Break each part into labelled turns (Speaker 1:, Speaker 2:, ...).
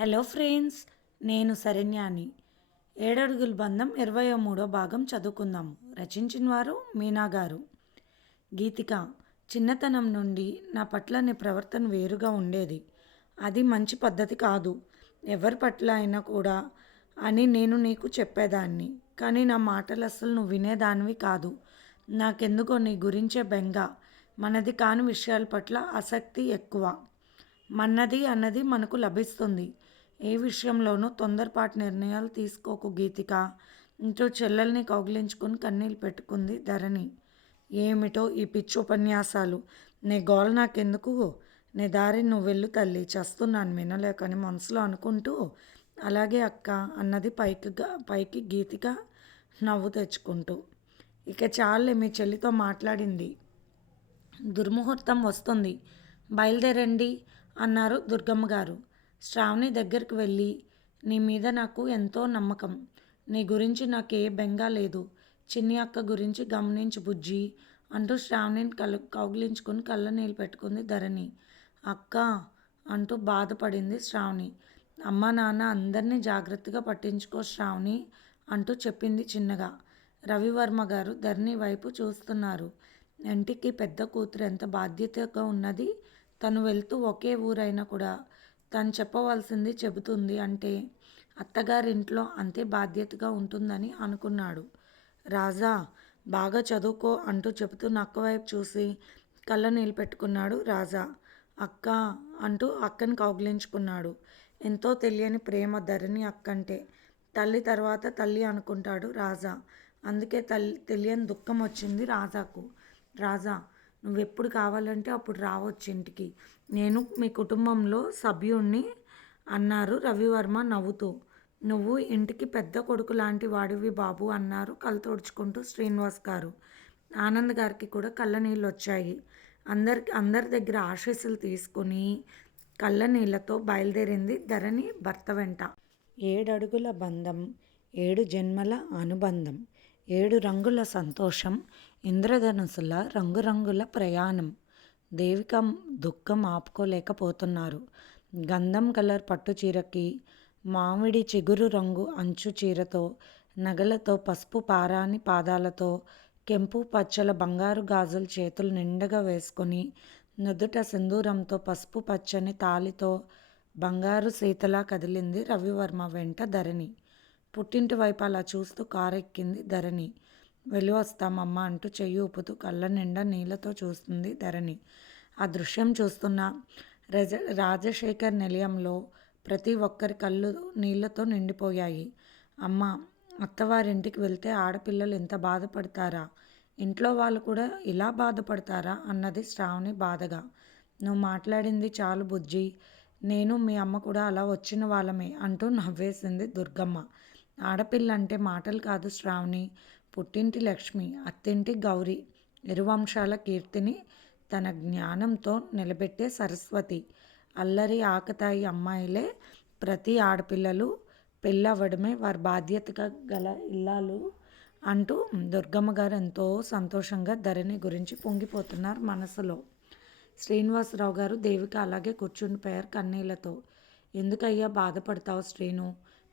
Speaker 1: Hello friends నేను శరణ్యాని. ఏడడుగుల బంధం ఇరవై మూడో భాగం చదువుకుందాము రచించిన వారు మీనా గారు. గీతిక చిన్నతనం నుండి నా పట్ల నీ ప్రవర్తన వేరుగా ఉండేది. అది మంచి పద్ధతి కాదు. ఎవరి పట్ల అయినా కూడా అని నేను నీకు చెప్పేదాన్ని. కానీ నా మాటలు అస్సలు నువ్వు వినేదానివి కాదు. నాకెందుకో నీ గురించే బెంగ. మనది కాని విషయాల పట్ల ఆసక్తి ఎక్కువ. మన్నది అన్నది మనకు లభిస్తుంది. ఏ విషయంలోనూ తొందరపాటు నిర్ణయాలు తీసుకోకు గీతిక. ఇంట్లో చెల్లెల్ని కౌగిలించుకొని కన్నీళ్ళు పెట్టుకుంది ధరణి. ఏమిటో ఈ పిచ్చి ఉపన్యాసాలు నీ గోల నాకెందుకు? నీ దారి నువ్వు వెళ్ళు తల్లి. చస్తున్నాను వినలేకని మనసులో అనుకుంటూ అలాగే అక్క అన్నది పైకి పైకి గీతిక నవ్వు తెచ్చుకుంటూ. ఇక చాలే మీ చెల్లితో మాట్లాడింది. దుర్ముహూర్తం వస్తుంది. బయలుదేరండి. అన్నారు దుర్గమ్మ గారు. శ్రావణి దగ్గరికి వెళ్ళి నీ మీద నాకు ఎంతో నమ్మకం. నీ గురించి నాకు ఏ లేదు. చిన్ని అక్క గురించి గమనించి బుజ్జి అంటూ శ్రావణిని కలు కౌగిలించుకుని కళ్ళ నీళ్ళు పెట్టుకుంది ధరణి. అక్క అంటూ బాధపడింది శ్రావణి. అమ్మ నాన్న అందరినీ జాగ్రత్తగా పట్టించుకో శ్రావణి అంటూ చెప్పింది చిన్నగా. రవివర్మ గారు ధరణి వైపు చూస్తున్నారు. ఇంటికి పెద్ద కూతురు ఎంత బాధ్యతగా ఉన్నది? తను వెళ్తూ ఒకే ఊరైనా కూడా తను చెప్పవలసింది చెబుతుంది అంటే అత్తగారింట్లో అంతే బాధ్యతగా ఉంటుందని అనుకున్నాడు. రాజా బాగా చదువుకో అంటూ చెబుతూ నక్క వైపు చూసి కళ్ళ నీళ్ళు పెట్టుకున్నాడు రాజా. అక్క అంటూ అక్కని కౌగిలించుకున్నాడు. ఎంతో తెలియని ప్రేమ ధరణి అక్కంటే తల్లి తర్వాత తల్లి అనుకుంటాడు రాజా. అందుకే తల్లి తెలియని దుఃఖం వచ్చింది రాజాకు. రాజా నువ్వు ఎప్పుడు కావాలంటే అప్పుడు రావచ్చు ఇంటికి. నేను మీ కుటుంబంలో సభ్యుణ్ణి అన్నారు రవివర్మ నవ్వుతూ. నువ్వు ఇంటికి పెద్ద కొడుకు లాంటి వాడివి బాబు అన్నారు కళ్ళు తోడుచుకుంటూ శ్రీనివాస్ గారు. ఆనంద్ గారికి కూడా కళ్ళ నీళ్ళు వచ్చాయి. అందరికి అందరి దగ్గర ఆశీస్సులు తీసుకుని కళ్ళ నీళ్ళతో బయలుదేరింది ధరణి భర్త వెంట. ఏడడుగుల బంధం ఏడు జన్మల అనుబంధం ఏడు రంగుల సంతోషం ఇంద్రధనుసుల రంగురంగుల ప్రయాణం. దేవిక దుఃఖం ఆపుకోలేకపోతున్నారు. గంధం కలర్ పట్టు చీరకి మామిడి చిగురు రంగు అంచు చీరతో నగలతో పసుపు పారాని పాదాలతో కెంపు పచ్చల బంగారు గాజులు చేతులు నిండగా వేసుకొని నుదుట సింధూరంతో పసుపు పచ్చని తాలితో బంగారు సీతలా కదిలింది రవివర్మ వెంట ధరణి. పుట్టింటి వైపు అలా చూస్తూ కారెక్కింది ధరణి. వెళ్ళి వస్తామమ్మ అంటూ చెయ్యి ఊపుతూ కళ్ళ నిండా నీళ్ళతో చూస్తుంది ధరణి. ఆ దృశ్యం చూస్తున్న రజ రాజశేఖర్ నిలయంలో ప్రతి ఒక్కరి కళ్ళు నీళ్ళతో నిండిపోయాయి. అమ్మ అత్తవారింటికి వెళ్తే ఆడపిల్లలు ఎంత బాధపడతారా? ఇంట్లో వాళ్ళు కూడా ఇలా బాధపడతారా? అన్నది శ్రావణి బాధగా. నువ్వు మాట్లాడింది చాలు బుజ్జి. నేను మీ అమ్మ కూడా అలా వచ్చిన వాళ్ళమే అంటూ నవ్వేసింది దుర్గమ్మ. ఆడపిల్ల అంటే మాటలు కాదు శ్రావణి. పుట్టింటి లక్ష్మి అత్తింటి గౌరి ఇరువంశాల కీర్తిని తన జ్ఞానంతో నిలబెట్టే సరస్వతి. అల్లరి ఆకతాయి అమ్మాయిలే ప్రతి ఆడపిల్లలు పెళ్ళవ్వడమే వారి బాధ్యతగా గల ఇల్లాలు అంటూ దుర్గమ్మ గారు ఎంతో సంతోషంగా ధరణి గురించి పొంగిపోతున్నారు మనసులో. శ్రీనివాసరావు గారు దేవిక అలాగే కూర్చుండిపోయారు కన్నీళ్ళతో. ఎందుకయ్యా బాధపడతావు శ్రీను?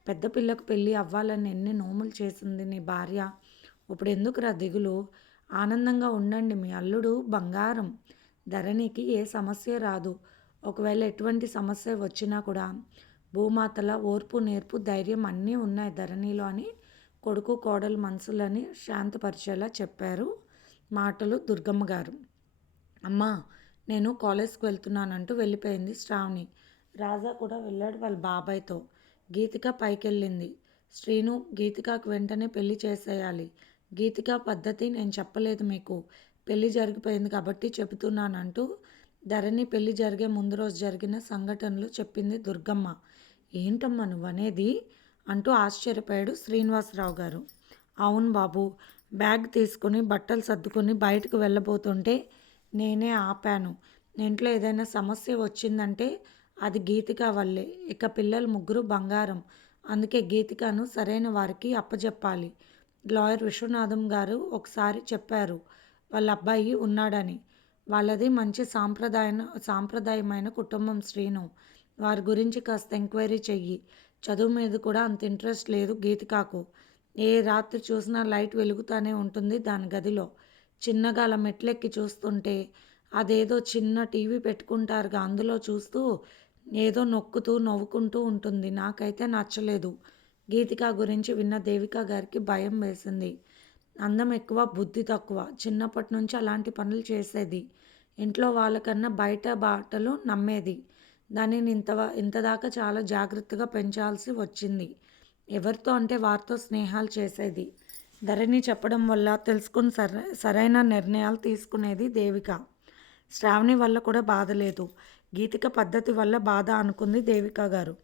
Speaker 1: పెద్ద పిల్లకు పెళ్ళి అవ్వాలని ఎన్ని నోములు చేసింది నీ భార్య? ఇప్పుడు ఎందుకురా దిగులు? ఆనందంగా ఉండండి మీ అల్లుడు బంగారం. ధరణికి ఏ సమస్య రాదు. ఒకవేళ ఎటువంటి సమస్య వచ్చినా కూడా భూమాతల ఓర్పు నేర్పు ధైర్యం అన్నీ ఉన్నాయి ధరణిలో అని కొడుకు కోడలు మనసులని శాంతపరిచేలా చెప్పారు మాటలు దుర్గమ్మ గారు. అమ్మా నేను కాలేజ్కి వెళ్తున్నానంటూ వెళ్ళిపోయింది శ్రావణి. రాజా కూడా వెళ్ళాడు వాళ్ళ బాబాయ్తో. గీతిక పైకెళ్ళింది. శ్రీను గీతికకు వెంటనే పెళ్ళి చేసేయాలి. గీతిక పద్ధతి నేను చెప్పలేదు మీకు. పెళ్ళి జరిగిపోయింది కాబట్టి చెబుతున్నానంటూ ధరణి పెళ్ళి జరిగే ముందు రోజు జరిగిన సంఘటనలు చెప్పింది దుర్గమ్మ. ఏంటమ్మా నువ్వనేది? అంటూ ఆశ్చర్యపోయాడు శ్రీనివాసరావు గారు. అవును బాబు బ్యాగ్ తీసుకుని బట్టలు సర్దుకొని బయటకు వెళ్ళబోతుంటే నేనే ఆపాను. ఇంట్లో ఏదైనా సమస్య వచ్చిందంటే అది గీతిక వల్లే. ఇక పిల్లలు ముగ్గురు బంగారం. అందుకే గీతికను సరైన వారికి అప్పజెప్పాలి. లాయర్ విశ్వనాథం గారు ఒకసారి చెప్పారు వాళ్ళ అబ్బాయి ఉన్నాడని. వాళ్ళది మంచి సాంప్రదాయ సాంప్రదాయమైన కుటుంబం శ్రీను. వారి గురించి కాస్త ఎంక్వైరీ చెయ్యి. చదువు మీద కూడా అంత ఇంట్రెస్ట్ లేదు గీతికాకు ఏ రాత్రి చూసినా లైట్ వెలుగుతూనే ఉంటుంది దాని గదిలో. చిన్నగా అలా మెట్లెక్కి చూస్తుంటే అదేదో చిన్న టీవీ పెట్టుకుంటారుగా అందులో చూస్తూ ఏదో నొక్కుతూ నవ్వుకుంటూ ఉంటుంది. నాకైతే నచ్చలేదు. గీతిక గురించి విన్న దేవిక గారికి భయం వేసింది. అందం ఎక్కువ బుద్ధి తక్కువ. చిన్నప్పటి నుంచి అలాంటి పనులు చేసేది. ఇంట్లో వాళ్ళకన్నా బయట బాటలు నమ్మేది. దానిని ఇంత ఇంతదాకా చాలా జాగ్రత్తగా పెంచాల్సి వచ్చింది. ఎవరితో అంటే వారితో స్నేహాలు చేసేది. ధరణి చెప్పడం వల్ల తెలుసుకుని సర సరైన నిర్ణయాలు తీసుకునేది దేవిక. శ్రావణి వల్ల కూడా బాధ లేదు. గీతిక పద్ధతి వల్ల బాధ అనుకుంది దేవిక గారు.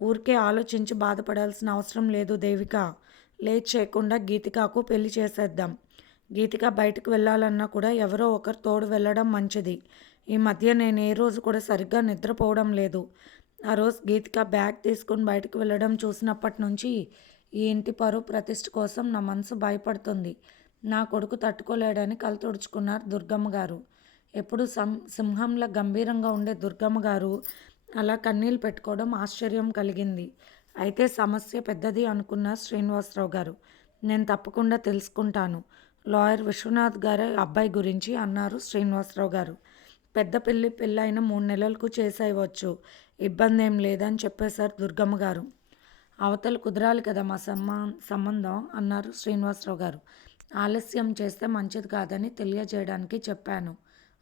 Speaker 1: ఊరికే ఆలోచించి బాధపడాల్సిన అవసరం లేదు దేవిక. లేట్ చేయకుండా గీతికాకు పెళ్ళి చేసేద్దాం. గీతిక బయటకు వెళ్ళాలన్నా కూడా ఎవరో ఒకరు తోడు వెళ్ళడం మంచిది. ఈ మధ్య నేను ఏ రోజు కూడా సరిగ్గా నిద్రపోవడం లేదు. ఆ రోజు గీతిక బ్యాగ్ తీసుకొని బయటకు వెళ్ళడం చూసినప్పటి నుంచి ఈ ఇంటి పరువు ప్రతిష్ఠ కోసం నా మనసు భయపడుతుంది. నా కొడుకు తట్టుకోలేడని కళ్ళు తుడుచుకున్నారు దుర్గమ్మ గారు ఎప్పుడు సం సింహంలా గంభీరంగా ఉండే దుర్గమ్మ గారు అలా కన్నీళ్ళు పెట్టుకోవడం ఆశ్చర్యం కలిగింది. అయితే సమస్య పెద్దది అనుకున్న శ్రీనివాసరావు గారు. నేను తప్పకుండా తెలుసుకుంటాను. లాయర్ విశ్వనాథ్ గారి అబ్బాయి గురించి అన్నారు శ్రీనివాసరావు గారు. పెద్ద పెళ్ళి పెళ్ళైన మూడు నెలలకు చేసేయవచ్చు. ఇబ్బంది ఏం లేదని చెప్పేశారు దుర్గమ్మ గారు. అవతలు కుదరాలి కదా మా సంబంధం అన్నారు శ్రీనివాసరావు గారు. ఆలస్యం చేస్తే మంచిది కాదని తెలియజేయడానికి చెప్పాను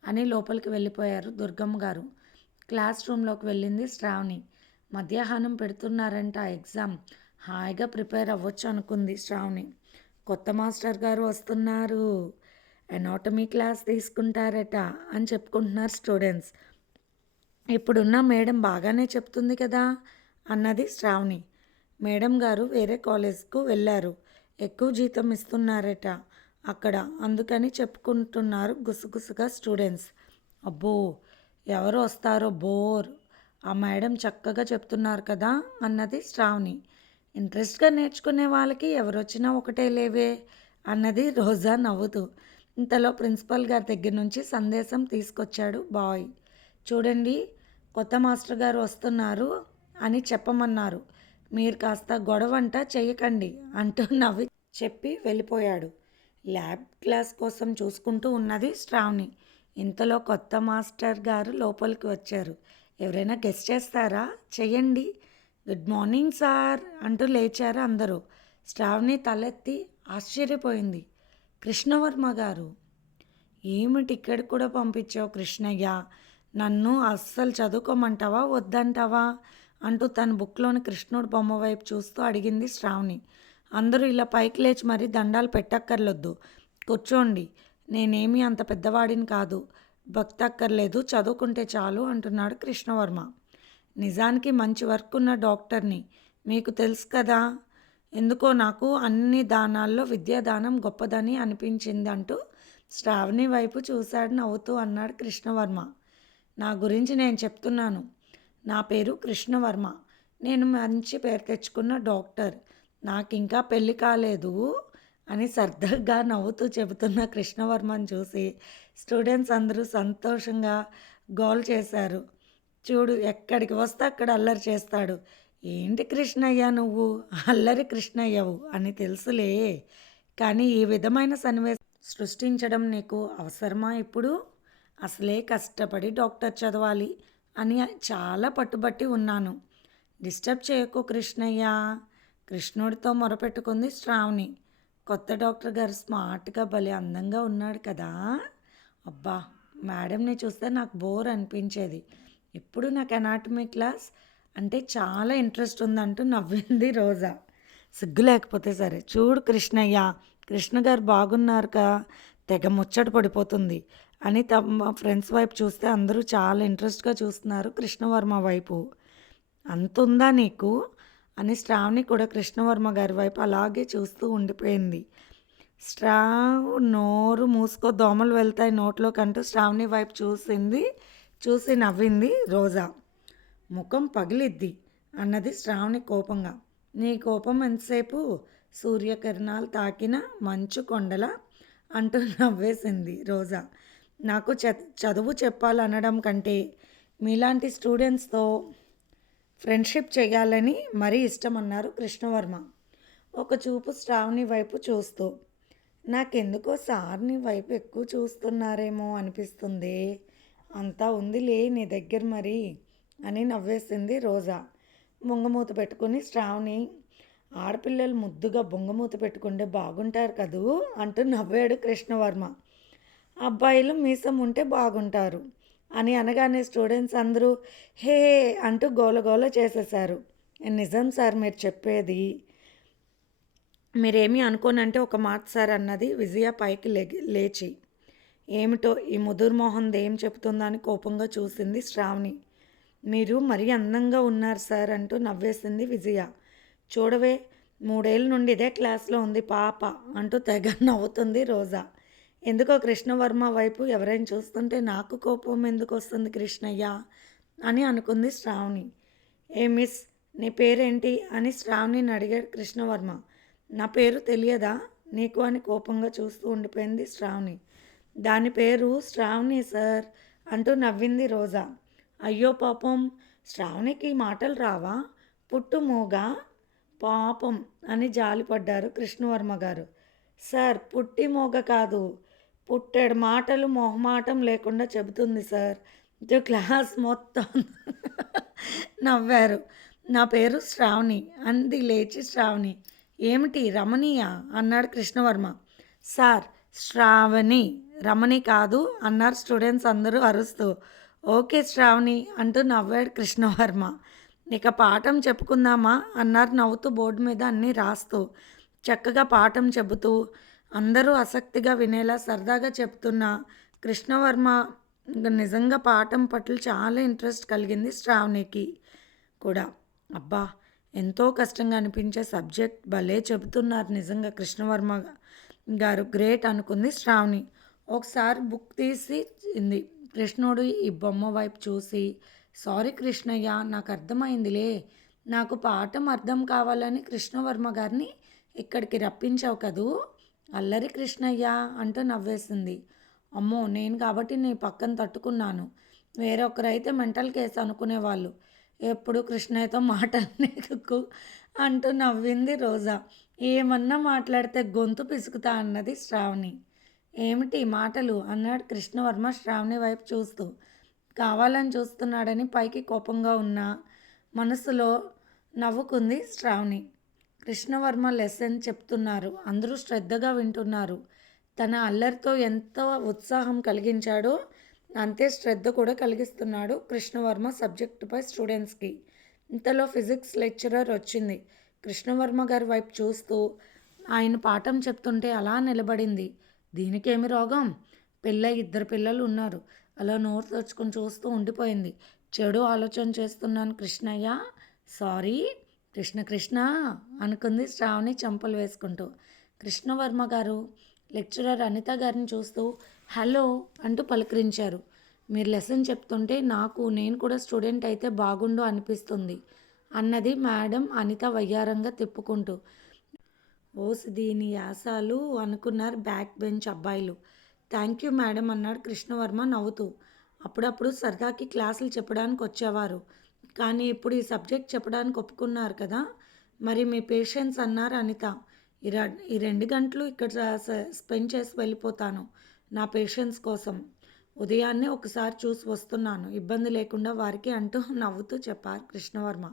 Speaker 1: అని లోపలికి వెళ్ళిపోయారు దుర్గమ్మ గారు. క్లాస్ రూమ్లోకి వెళ్ళింది శ్రావణి. మధ్యాహ్నం పెడుతున్నారంట ఎగ్జామ్. హాయిగా ప్రిపేర్ అవ్వచ్చు అనుకుంది శ్రావణి. కొత్త మాస్టర్ గారు వస్తున్నారు. ఎనాటమీ క్లాస్ తీసుకుంటారట అని చెప్పుకుంటున్నారు స్టూడెంట్స్. ఇప్పుడున్న మేడం బాగానే చెప్తుంది కదా అన్నది శ్రావణి. మేడం గారు వేరే కాలేజ్కు వెళ్ళారు. ఎక్కువ జీతం ఇస్తున్నారట అక్కడ అందుకని చెప్పుకుంటున్నారు గుసగుసగా స్టూడెంట్స్. అబ్బో ఎవరు వస్తారో బోర్. ఆ మేడం చక్కగా చెప్తున్నారు కదా అన్నది శ్రావణి. ఇంట్రెస్ట్గా నేర్చుకునే వాళ్ళకి ఎవరు వచ్చినా ఒకటే లేవే అన్నది రోజా నవ్వుతూ. ఇంతలో ప్రిన్సిపల్ గారి దగ్గర నుంచి సందేశం తీసుకొచ్చాడు బాయ్. చూడండి కొత్త మాస్టర్ గారు వస్తున్నారు అని చెప్పమన్నారు. మీరు కాస్త గొడవంట చేయకండి అంటూ నవ్వి చెప్పి వెళ్ళిపోయాడు. ల్యాబ్ క్లాస్ కోసం చూసుకుంటూ ఉన్నది శ్రావణి. ఇంతలో కొత్త మాస్టర్ గారు లోపలికి వచ్చారు. ఎవరైనా గెస్ట్ చేస్తారా? చెయ్యండి. గుడ్ మార్నింగ్ సార్ అంటూ లేచారు అందరూ. శ్రావణి తలెత్తి ఆశ్చర్యపోయింది. కృష్ణవర్మ గారు ఏమిటి టిక్కెట్ కూడా పంపించావు కృష్ణయ్య? నన్ను అస్సలు చదువుకోమంటావా? వద్దంటావా? అంటూ తన బుక్లోని కృష్ణుడు బొమ్మ వైపు చూస్తూ అడిగింది శ్రావణి. అందరూ ఇలా పైకి లేచి మరీ దండాలు పెట్టక్కర్లొద్దు. కూర్చోండి. నేనేమీ అంత పెద్దవాడిని కాదు. భక్తి అక్కర్లేదు చదువుకుంటే చాలు అంటున్నాడు కృష్ణవర్మ. నిజానికి మంచి వర్క్ ఉన్న డాక్టర్ని. మీకు తెలుసు కదా ఎందుకో నాకు అన్ని దానాల్లో విద్యాదానం గొప్పదని అనిపించింది అంటూ శ్రావణి వైపు చూశాడు నవ్వుతూ అన్నాడు కృష్ణవర్మ. నా గురించి నేను చెప్తున్నాను. నా పేరు కృష్ణవర్మ. నేను మంచి పేరు తెచ్చుకున్న డాక్టర్. నాకు ఇంకా పెళ్ళి కాలేదు. అని సరదాగా నవ్వుతూ చెబుతున్న కృష్ణవర్మని చూసి స్టూడెంట్స్ అందరూ సంతోషంగా గోల్ చేశారు. చూడు ఎక్కడికి వస్తే అక్కడ అల్లరి చేస్తాడు. ఏంటి కృష్ణయ్య నువ్వు? అల్లరి కృష్ణయ్యవు అని తెలుసులే. కానీ ఈ విధమైన సన్నివేశం సృష్టించడం నీకు అవసరమా ఇప్పుడు? అసలే కష్టపడి డాక్టర్ చదవాలి అని చాలా పట్టుబట్టి ఉన్నాను. డిస్టర్బ్ చేయకు కృష్ణయ్య. కృష్ణుడితో మొరపెట్టుకుంది శ్రావణి. కొత్త డాక్టర్ గారు స్మార్ట్గా భలే అందంగా ఉన్నాడు కదా. అబ్బా మేడంని చూస్తే నాకు బోర్ అనిపించేది. ఇప్పుడు నాకు అనాటమీ క్లాస్ అంటే చాలా ఇంట్రెస్ట్ ఉందంటూ నవ్వింది రోజా. సిగ్గు లేకపోతే సరే. చూడు కృష్ణయ్య కృష్ణ గారు బాగున్నారుగా తెగ ముచ్చట పడిపోతుంది అని తమ ఫ్రెండ్స్ వైపు చూస్తే అందరూ చాలా ఇంట్రెస్ట్గా చూస్తున్నారు కృష్ణవర్మ వైపు. అంత ఉందా నీకు? అని శ్రావణి కూడా కృష్ణవర్మ గారి వైపు అలాగే చూస్తూ ఉండిపోయింది. శ్రావ్ నోరు మూసుకో దోమలు వెళ్తాయి నోట్లో కంటూ శ్రావణి వైపు చూసింది చూసి నవ్వింది రోజా. ముఖం పగిలిద్ది అన్నది శ్రావణి కోపంగా. నీ కోపం ఎంతసేపు? సూర్యకిరణాలు తాకిన మంచు కొండల? అంటూ నవ్వేసింది రోజా. నాకు చ చదువు చెప్పాలనడం కంటే మీలాంటి స్టూడెంట్స్తో ఫ్రెండ్షిప్ చేయాలని మరీ ఇష్టం అన్నారు కృష్ణవర్మ. ఒక చూపు శ్రావణి వైపు చూస్తూ నాకెందుకో సార్ని వైపు ఎక్కువ చూస్తున్నారేమో అనిపిస్తుంది. అంతా ఉందిలే నీ దగ్గర మరి అని నవ్వేసింది రోజా. బొంగమూత పెట్టుకుని శ్రావణి ఆడపిల్లలు ముద్దుగా బొంగమూత పెట్టుకుంటే బాగుంటారు కదూ అంటూ నవ్వాడు కృష్ణవర్మ. అబ్బాయిలు మీసం ఉంటే బాగుంటారు. అని అనగానే స్టూడెంట్స్ అందరూ హే అంటూ గోలగోల చేసేశారు. నిజం సార్ మీరు చెప్పేది మీరేమీ అనుకోనంటే ఒక మాట సార్ అన్నది విజయ పైకి లేచి ఏమిటో ఈ ముదురు దేం ఏం అని కోపంగా చూసింది శ్రావణి. మీరు మరీ అందంగా ఉన్నారు సార్ అంటూ నవ్వేసింది విజయ. చూడవే మూడేళ్ళ నుండి ఇదే క్లాస్లో ఉంది పాప అంటూ తెగ నవ్వుతుంది రోజా. ఎందుకో కృష్ణవర్మ వైపు ఎవరైనా చూస్తుంటే నాకు కోపం ఎందుకు వస్తుంది కృష్ణయ్య అని అనుకుంది శ్రావణి. ఏ మిస్ నీ పేరేంటి అని శ్రావణిని అడిగాడు కృష్ణవర్మ. నా పేరు తెలియదా? నీకు అని కోపంగా చూస్తూ ఉండిపోయింది శ్రావణి. దాని పేరు శ్రావణి సార్ అంటూ నవ్వింది రోజా. అయ్యో పాపం శ్రావణికి మాటలు రావా? పుట్టుమూగా పాపం అని జాలిపడ్డారు కృష్ణవర్మ గారు. సార్ పుట్టి మోగ కాదు. పుట్టెడు. మాటలు మొహమాటం లేకుండా చెబుతుంది సార్. ఇటు క్లాస్ మొత్తం నవ్వారు. నా పేరు శ్రావణి. అంది లేచి శ్రావణి. ఏమిటి రమణీయ? అన్నాడు కృష్ణవర్మ. సార్ శ్రావణి. రమణి కాదు అన్నారు స్టూడెంట్స్ అందరూ అరుస్తూ. ఓకే శ్రావణి అంటూ నవ్వాడు కృష్ణవర్మ. ఇక పాఠం చెప్పుకుందామా? అన్నారు నవ్వుతూ బోర్డు మీద అన్నీ రాస్తూ. చక్కగా పాఠం చెబుతూ అందరూ ఆసక్తిగా వినేలా సరదాగా చెప్తున్న కృష్ణవర్మ నిజంగా పాఠం పట్ల చాలా ఇంట్రెస్ట్ కలిగింది శ్రావణికి కూడా. అబ్బా ఎంతో కష్టంగా అనిపించే సబ్జెక్ట్ భలే చెబుతున్నారు నిజంగా కృష్ణవర్మ గారు. గ్రేట్ అనుకుంది శ్రావణి. ఒకసారి బుక్ తీసి ఇంది కృష్ణుడు ఈ బొమ్మ వైపు చూసి సారీ కృష్ణయ్య నాకు అర్థమైందిలే. నాకు పాఠం అర్థం కావాలని కృష్ణవర్మ గారిని ఇక్కడికి రప్పించావు కదూ? అల్లరి కృష్ణయ్య అంటూ నవ్వేసింది. అమ్మో నేను కాబట్టి నీ పక్కన తట్టుకున్నాను. వేరొకరైతే మెంటల్ కేసు అనుకునేవాళ్ళు. ఎప్పుడు కృష్ణయ్యతో మాటలు అంటూ నవ్వింది రోజా. ఏమన్నా మాట్లాడితే గొంతు పిసుకుతా అన్నది శ్రావణి. ఏమిటి మాటలు? అన్నాడు కృష్ణవర్మ శ్రావణి వైపు చూస్తూ. కావాలని చూస్తున్నాడని పైకి కోపంగా ఉన్న మనసులో నవ్వుకుంది శ్రావణి. కృష్ణవర్మ లెసన్ చెప్తున్నారు. అందరూ శ్రద్ధగా వింటున్నారు. తన అల్లరితో ఎంత ఉత్సాహం కలిగించాడో అంతే శ్రద్ధ కూడా కలిగిస్తున్నాడు కృష్ణవర్మ సబ్జెక్టుపై స్టూడెంట్స్కి ఇంతలో ఫిజిక్స్ లెక్చరర్ వచ్చింది. కృష్ణవర్మ గారి వైపు చూస్తూ ఆయన పాఠం చెప్తుంటే అలా నిలబడింది. దీనికేమి రోగం? పిల్ల ఇద్దరు పిల్లలు ఉన్నారు. అలా నోరు తెచ్చుకొని చూస్తూ ఉండిపోయింది. చెడు ఆలోచన చేస్తున్నాను కృష్ణయ్య. సారీ. కృష్ణ కృష్ణ అనుకుంది శ్రావణి చంపలు వేసుకుంటూ. కృష్ణవర్మ గారు లెక్చరర్ అనిత గారిని చూస్తూ హలో అంటూ పలకరించారు. మీరు లెసన్ చెప్తుంటే నాకు నేను కూడా స్టూడెంట్ అయితే బాగుండు అనిపిస్తుంది అన్నది మేడం అనిత వయ్యారంగా తిప్పుకుంటూ. ఓసి దీని యాసాలు అనుకున్నారు బ్యాక్ బెంచ్ అబ్బాయిలు. థ్యాంక్ యూ మేడం అన్నాడు కృష్ణవర్మ నవ్వుతూ. అప్పుడప్పుడు సరదాకి క్లాసులు చెప్పడానికి వచ్చేవారు. కానీ ఇప్పుడు ఈ సబ్జెక్ట్ చెప్పడానికి ఒప్పుకున్నారు కదా. మరి మీ పేషెన్స్ అన్నారు అనిత ఈ ఈ రెండు గంటలు ఇక్కడ స్పెండ్ చేసి వెళ్ళిపోతాను నా పేషెన్స్ కోసం. ఉదయాన్నే ఒకసారి చూసి వస్తున్నాను. ఇబ్బంది లేకుండా వారికి అంటూ నవ్వుతూ చెప్పారు కృష్ణవర్మ.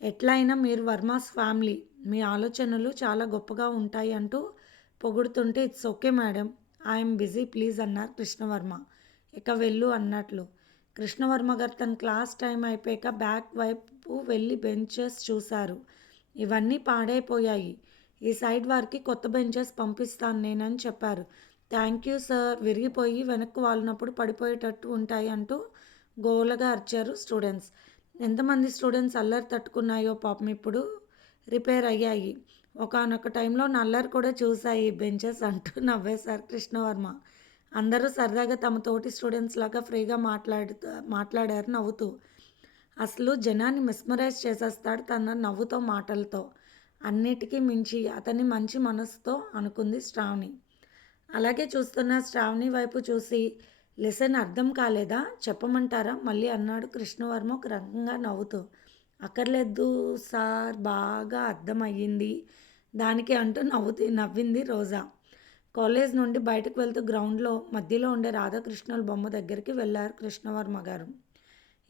Speaker 1: ఎట్లయినా మీరు వర్మాస్ ఫ్యామిలీ మీ ఆలోచనలు చాలా గొప్పగా ఉంటాయి అంటూ పొగుడుతుంటే it's okay madam I'm busy please అన్నారు కృష్ణవర్మ. ఇక వెళ్ళు అన్నట్లు. కృష్ణవర్మ గారు తన క్లాస్ టైం అయిపోయాక బ్యాక్ వైపు వెళ్ళి బెంచెస్ చూశారు. ఇవన్నీ పాడైపోయాయి. ఈ సైడ్ వారికి కొత్త బెంచెస్ పంపిస్తాను నేనని చెప్పారు. Thank you sir. విరిగిపోయి వెనక్కు వాలినప్పుడు పడిపోయేటట్టు ఉంటాయి అంటూ గోలగా అరిచారు స్టూడెంట్స్. ఎంతమంది స్టూడెంట్స్ అల్లరి తట్టుకున్నాయో పాపం ఇప్పుడు రిపేర్ అయ్యాయి. ఒకనొక టైంలో నల్లరు కూడా చూశాయి బెంచెస్ అంటూ నవ్వేశారు కృష్ణవర్మ. అందరూ సరదాగా తమ తోటి స్టూడెంట్స్ లాగా ఫ్రీగా మాట్లాడుతూ మాట్లాడారు నవ్వుతూ. అసలు జనాన్ని మిస్మరైజ్ చేసేస్తాడు తన నవ్వుతో మాటలతో. అన్నిటికీ మించి అతని మంచి మనసుతో అనుకుంది శ్రావణి. అలాగే చూస్తున్న శ్రావణి వైపు చూసి లెసన్ అర్థం కాలేదా? చెప్పమంటారా? మళ్ళీ అన్నాడు కృష్ణవర్మ ఒక రకంగా నవ్వుతూ. అక్కర్లేదు సార్ బాగా అర్థమయ్యింది. దానికి అంటూ నవ్వుతూ నవ్వింది రోజా. కాలేజ్ నుండి బయటకు వెళ్తూ గ్రౌండ్లో మధ్యలో ఉండే రాధాకృష్ణుల బొమ్మ దగ్గరికి వెళ్ళారు కృష్ణవర్మ గారు.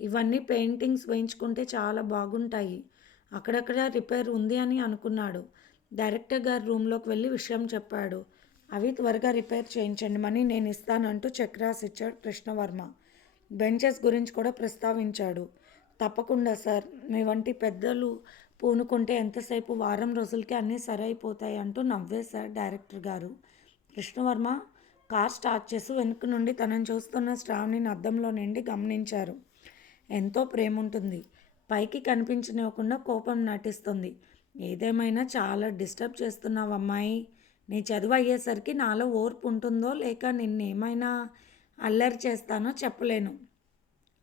Speaker 1: ఇవన్నీ పెయింటింగ్స్ వేయించుకుంటే చాలా బాగుంటాయి. అక్కడక్కడ రిపేర్ ఉంది అని అనుకున్నాడు. డైరెక్టర్ గారు రూమ్లోకి వెళ్ళి విషయం చెప్పాడు. అవి త్వరగా రిపేర్ చేయించండి మనీ నేను ఇస్తానంటూ చెక్ కృష్ణవర్మ. బెంచెస్ గురించి కూడా ప్రస్తావించాడు. తప్పకుండా సార్ మీ వంటి పెద్దలు పూనుకుంటే ఎంతసేపు వారం రోజులకి అన్నీ సరైపోతాయి అంటూ నవ్వేశారు డైరెక్టర్ గారు. కృష్ణవర్మ కార్ స్టార్ట్ చేసి వెనుక నుండి తనని చూస్తున్న శ్రావణిని అద్దంలో నుండి గమనించారు. ఎంతో ప్రేమ ఉంటుంది పైకి కనిపించనివ్వకుండా కోపం నటిస్తుంది. ఏదేమైనా చాలా డిస్టర్బ్ చేస్తున్నావు అమ్మాయి. నీ చదువు అయ్యేసరికి నాలో ఓర్పు ఉంటుందో లేక నిన్నేమైనా అల్లరి చేస్తానో చెప్పలేను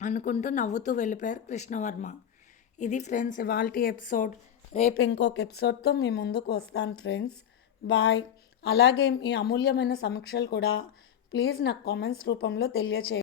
Speaker 1: అనుకుంటూ నవ్వుతూ వెళ్ళిపోయారు కృష్ణవర్మ. ఇది ఫ్రెండ్స్ ఇవాళ ఎపిసోడ్. రేపు ఇంకొక ఎపిసోడ్తో మీ ముందుకు వస్తాను ఫ్రెండ్స్. బాయ్. అలాగే మీ అమూల్యమైన సమీక్షలు కూడా ప్లీజ్ నాకు కామెంట్స్ రూపంలో తెలియచేయండి.